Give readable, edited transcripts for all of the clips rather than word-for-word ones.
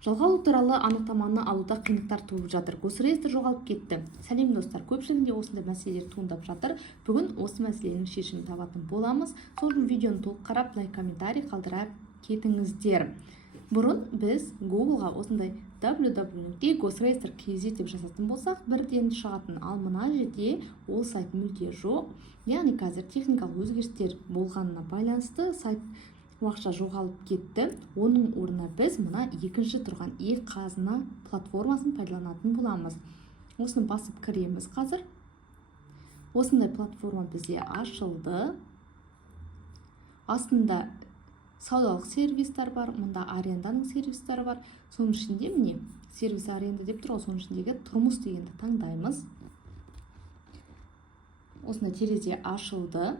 Жалға алу туралы анықтаманы алуда қиындықтар туып жатыр. Госреестр жоғалып кетті. Сәлем достар, көпшілігінде осындай мәселелер туындап жатыр. Бүгін осы мәселенің шешімін табатын боламыз. Сол үшін видеоны толық қарап, лайк, комментарий қалдырып кетіңіздер. Бұрын біз Google-ға осындай www.gosreestr.kz деп жазатын болсақ, бірден шығатын, ал мына жерде ол сайт мүлде жоқ. Яғни қазір техникалық өзгерістер болғанына байланысты сайт уақытша жоғалып кетті. Оның орнына біз мына екінші тұрған e-қазына платформасын пайдаланатын боламыз. Осыны басып кіреміз қазір. Осындай платформа бізде ашылды. Астында саудалық сервистер бар, мұнда аренданың сервистері бар. Соның ішінде міне сервис аренда деп тұр, соның ішіндегі тұрмыс дегенді таңдаймыз. Осында терезе ашылды.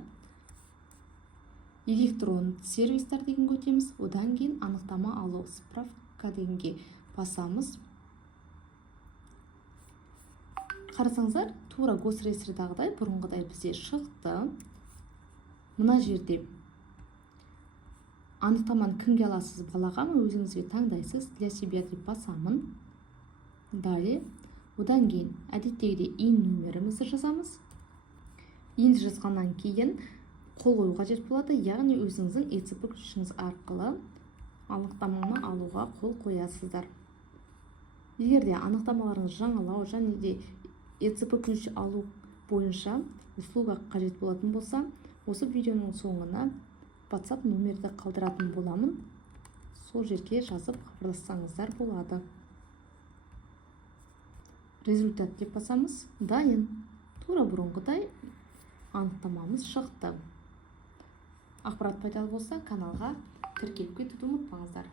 Электронды сервистер деген өтеміз. Одан кейін анықтама алу справка дегенге басамыз. Қарасаңыздар, тура Госреестрдағыдай бұрынғыдай бізде шықты. Мына жерде анықтаманы кімге аласыз, балаға ма, өзіңізге таңдайсыз. Для себя деп басамын. Далее, одан кейін әдеттегідей ин нөмірімізді жазамыз. Инді жазғаннан кейін қол қою қажет болады, яғни өзіңіздің ЕЦП ключіңіз арқылы анықтаманы алуға қол қоясыздар. Егер де анықтамаларыңыз жаңалау және де ЕЦП ключ алу бойынша услуга қажет болатын болса, осы видеоның соңына WhatsApp нөмірді қалдыратын боламын. Сол жерге жазып хабарлассаңыздар болады. Результат деп басамыз. Дайын. Тура бұрынғыдай анықтамамыз шықты. Ақпарат пайдалы болса, каналға тіркеліп кетуді ұмытпаңыздар.